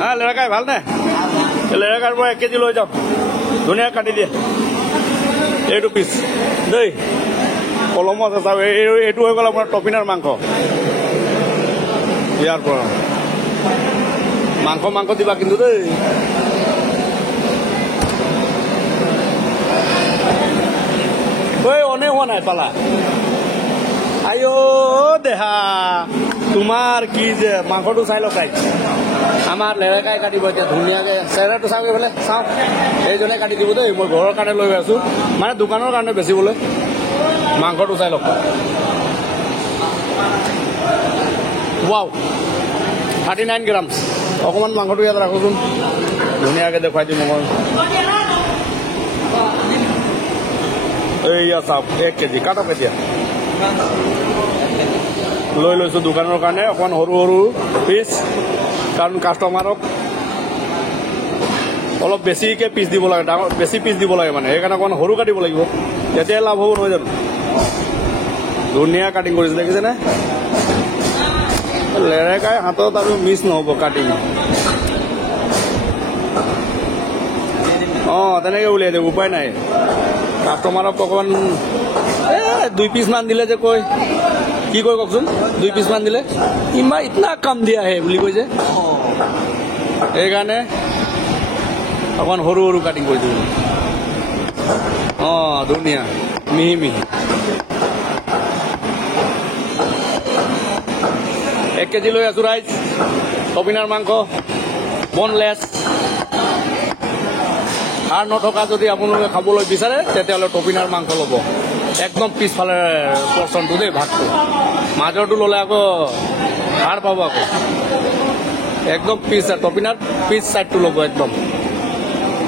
হা লেৰেকাই ভালনে লেৰেকাৰ পৰা 1 কেজি লৈ যাওক ধুনীয়া কাটি দিয়ে এইটো পিচ দেই কলমো আছে চাওক এইটো হৈ গ'ল আপোনাৰ টপিনাৰ মাংস ইয়াৰ পৰা মাংস দিবা কিন্তু দেই ঐ অনে হোৱা নাই পালা আইঅ দেহা তোমাৰ কি যে মাংসটো চাই লওক আমাৰ লেৰেকাই কাটিব এতিয়া ধুনীয়াকৈ চেহেৰাটো চাওক এইফালে চাওক এইজনে কাটি দিব দেই মই ঘৰৰ কাৰণে লৈ আছো মানে দোকানৰ কাৰণে বেচিবলৈ মাংসটো চাই লওক ৱাও 39 গ্ৰাম অকণমান মাংসটো ইয়াত ৰাখোচোন ধুনীয়াকৈ দেখুৱাই দিম মই এইয়া চাওক 1 কেজি কাটক এতিয়া লৈ লৈছোঁ দোকানৰ কাৰণে অকণমান সৰু সৰু পিচ কাৰণ কাষ্টমাৰক অলপ বেছিকৈ পিচ দিব লাগে ডাঙৰ বেছি পিচ দিব লাগে মানে সেইকাৰণে অকণমান সৰু কাটিব লাগিব তেতিয়াই লাভ হ'ব নহয় জানো ধুনীয়া কাটিং কৰিছে দেখিছেনে লেৰেকাই হাতত আৰু মিছ নহ'ব কাটিং অঁ তেনেকৈ উলিয়াই দিয়ক উপায় নাই কাষ্টমাৰক অকণমান 2 পিচমান দিলে যে কয় কি কয় কওকচোন 2 পিচমান দিলে ইমান ইতনা কাম দিয়া আহে বুলি কৈছে সেইকাৰণে অকণমান সৰু সৰু কাটিং কৰি দিওঁ অঁ ধুনীয়া মিহি মিহি 1 কেজি লৈ আছোঁ ৰাইজ টপিনাৰ মাংস বনলেছ হাড় নথকা যদি আপোনালোকে খাবলৈ বিচাৰে তেতিয়াহ'লে টপিনাৰ মাংস ল'ব একদম পিছফালে পৰ্চনটো দেই ভাতটো মাজৰটো ল'লে আকৌ হাড় পাব আকৌ একদম পিছ টপিনাৰ পিছ চাইডটো ল'ব একদম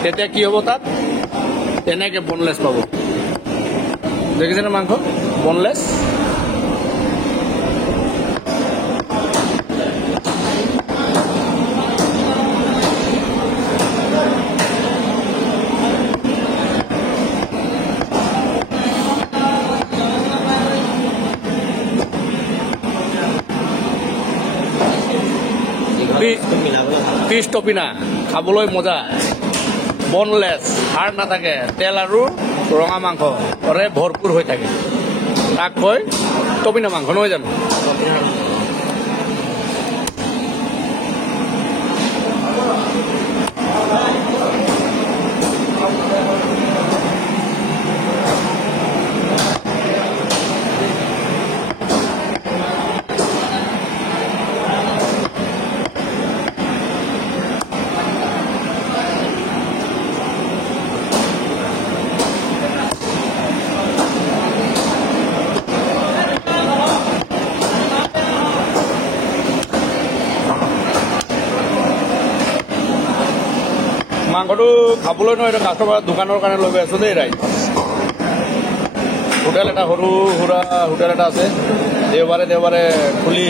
তেতিয়া কি হ'ব তাত তেনেকৈ বনলেছ পাব দেখিছেনে মাংস বনলেছ পিচ টপিনা খাবলৈ মজা বনলেছ হাড় নাথাকে তেল আৰু ৰঙা মাংসৰে ভৰপূৰ হৈ থাকে তাক কয় টপিনা মাংস নহয় জানো মাংসটো খাবলৈ নহয় এইটো কাষ্টমাৰ দোকানৰ কাৰণে লৈ গৈ আছোঁ দেই ৰাইজ হোটেল এটা সৰু সুৰা হোটেল এটা আছে দেওবাৰে খুলি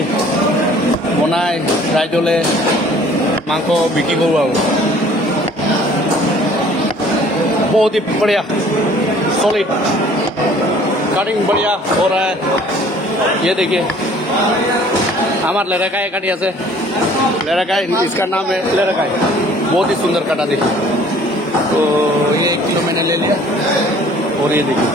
বনাই ৰাইজলৈ মাংস বিক্ৰী কৰোঁ আৰু बहुत ही बढ़िया सॉलिड कटिंग बढ़िया हो रहा है ये देखिए हमारे लड़का काटी ऐसे लड़का इसका नाम है लड़का बहुत ही सुंदर काटा देखिए तो ये 1 किलो मैंने ले लिया और ये देखिए